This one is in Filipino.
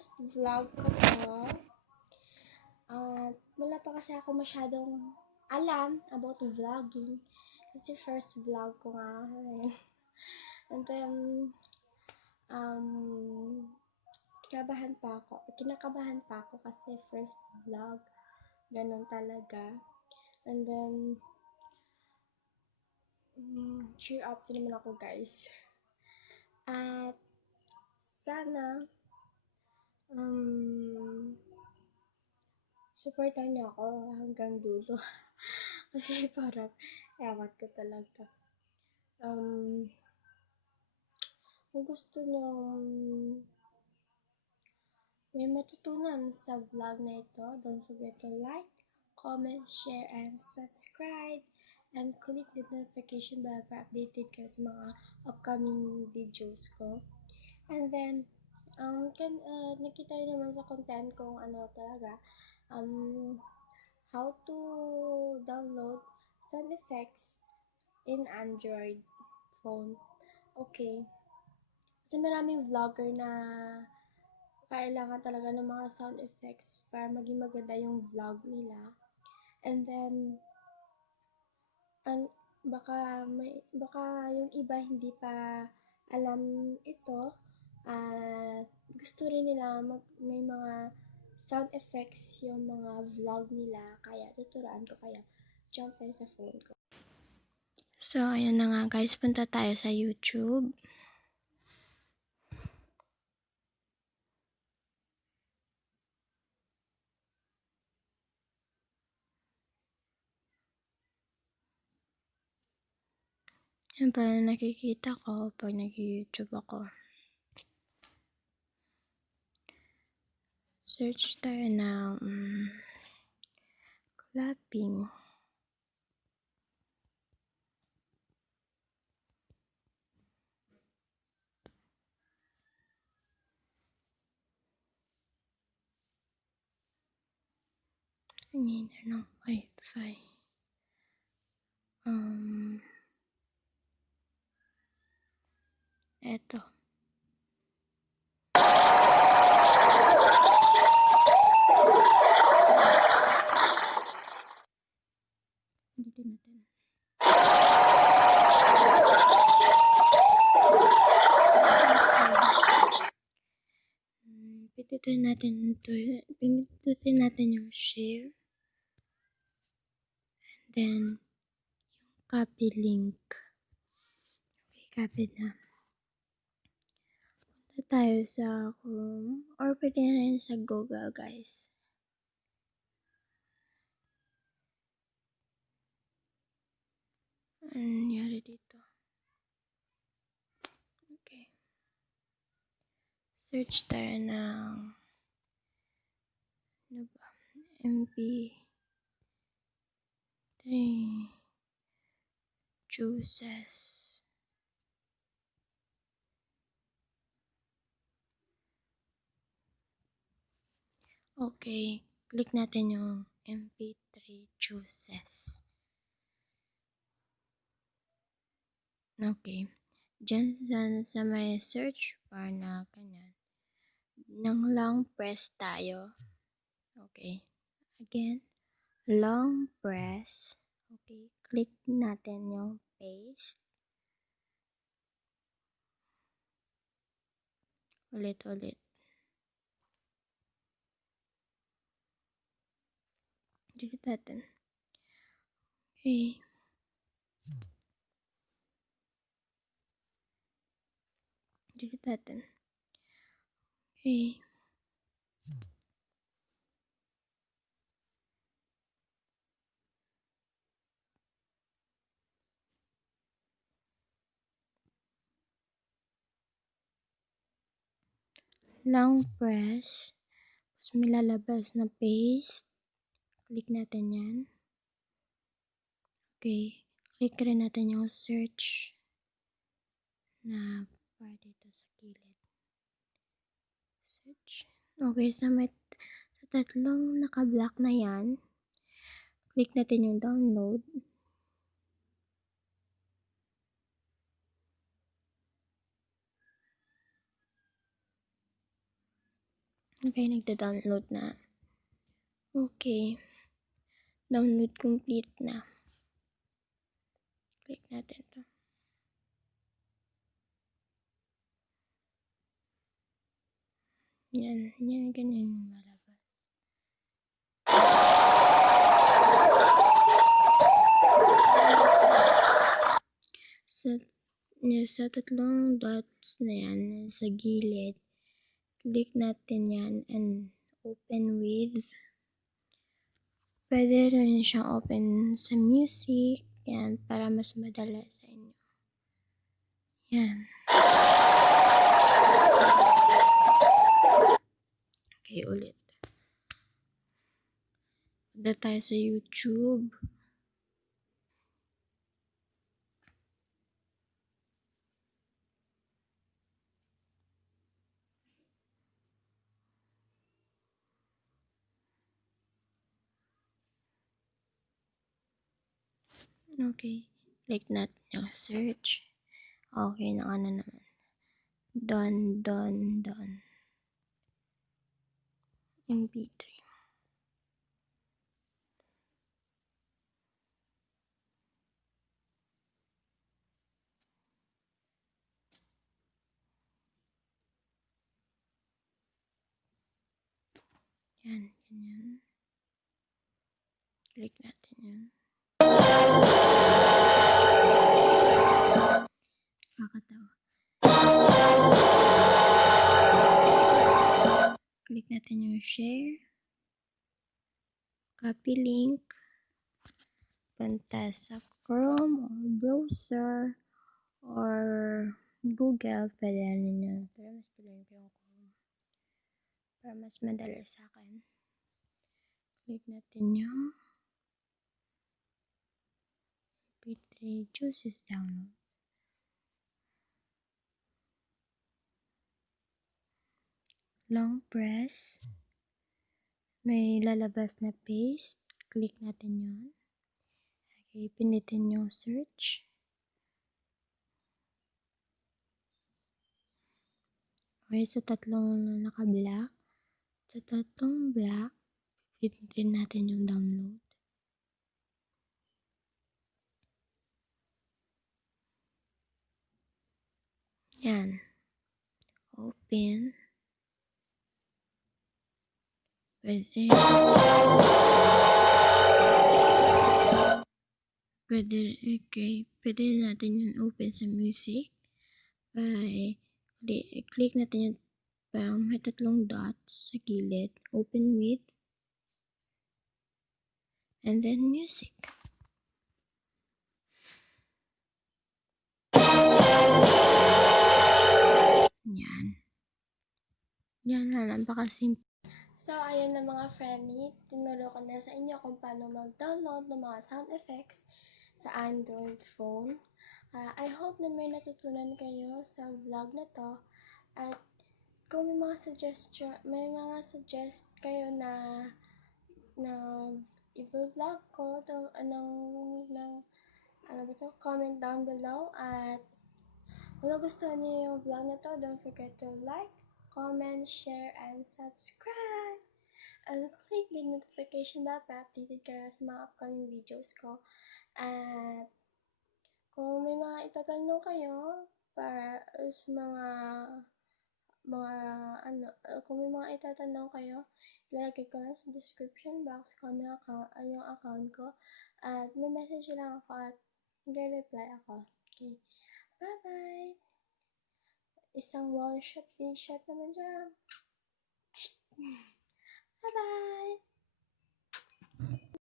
first vlog ko to. At wala pa kasi ako masyadong alam about vlogging. Kasi first vlog ko nga. And then, kinakabahan pa ako kasi first vlog. Ganon talaga. And then, cheer up din naman ako, guys. At sana supportan niyo ako hanggang dulo. Kasi parang ewan ko talaga. Kung gusto niyo may matutunan sa vlog na ito, don't forget to like, comment, share, and subscribe. And click the notification bell para updated kayo sa mga upcoming videos ko. And then, nakita nyo naman sa content kung ano talaga, how to download sound effects in Android phone. Okay. Kasi maraming vlogger na kailangan talaga ng mga sound effects para maging maganda yung vlog nila. And then, baka yung iba hindi pa alam ito at gusto rin nila may mga sound effects yung mga vlog nila, kaya tuturuan ko kayo. Jump kayo sa phone ko. So, ayun na nga guys, punta tayo sa YouTube. Yan pala nakikita ko pag nag-YouTube ako. Search tayo ng clapping. Ang ng Wi-Fi. Eto. Dito natin. Pindutin natin yung share. And then, yung copy link. Okay, copy na. Punta tayo sa Chrome. Or pwede na rin sa Google, guys. Ano nangyari dito? Okay. Search tayo ng ano ba? MP3 juices. Okay. Click natin yung MP3 juices. Okay. Diyan sa may search bar na kanyan. Nang long press tayo. Okay. Again, long press. Okay. Click natin yung paste. Ulit. Delete natin. Okay. Delete natin. Okay. Long press. Tapos may lalabas na paste. Click natin yan. Okay. Click rin natin yung search na para dito sa gilid. Search. Okay, sa tatlong naka-black na yan, click natin yung download. Okay, nagda-download na. Okay. Download complete na. Click natin to. Yan, ganyan yung malabas. Sa tatlong dots na yan, sa gilid, click natin yan and open with. Pwede rin siyang open sa music, yan, para mas madali sa inyo. Yan. Okay, ulit. Punta tayo sa YouTube. Okay. Click natin yung search. Okay, na naman. Done. MP3. Yan, ganyan. Click natin yun. Kakatawa. Click natin yung share. Copy link. Punta sa Chrome or browser or Google. Pwede ninyo. Pero mas piliin ko yung Chrome. Para mas madali sa akin. Click natin yung MP3 Juices download. Long press. May lalabas na paste. Click natin yun. Okay, pinitin yung search. Okay, sa tatlong naka-black. Sa tatlong black, pinitin natin yung download. Yan. Open. Pwede natin yung open sa music. By click natin yung may tatlong dots sa gilid. Open with. And then music. Yan na, napaka-simple. So, ayan na mga friendly, tinuro ko na sa inyo kung paano mag-download ng mga sound effects sa Android phone. I hope na may natutunan kayo sa vlog na to. At kung may mga suggest kayo na i-vlog ko, comment down below. At kung nagustuhan niyo yung vlog na to, don't forget to like, comment, share, and subscribe. And click the notification bell para updated kayo sa mga upcoming videos ko. At kung may mga itatanong kayo para sa kung may mga itatanong kayo, ilalagay ko lang sa description box kung ano yung account ko. At may message lang ako at mag-reply ako. Okay. Bye-bye! Isang one shot, naman dyan. Bye-bye!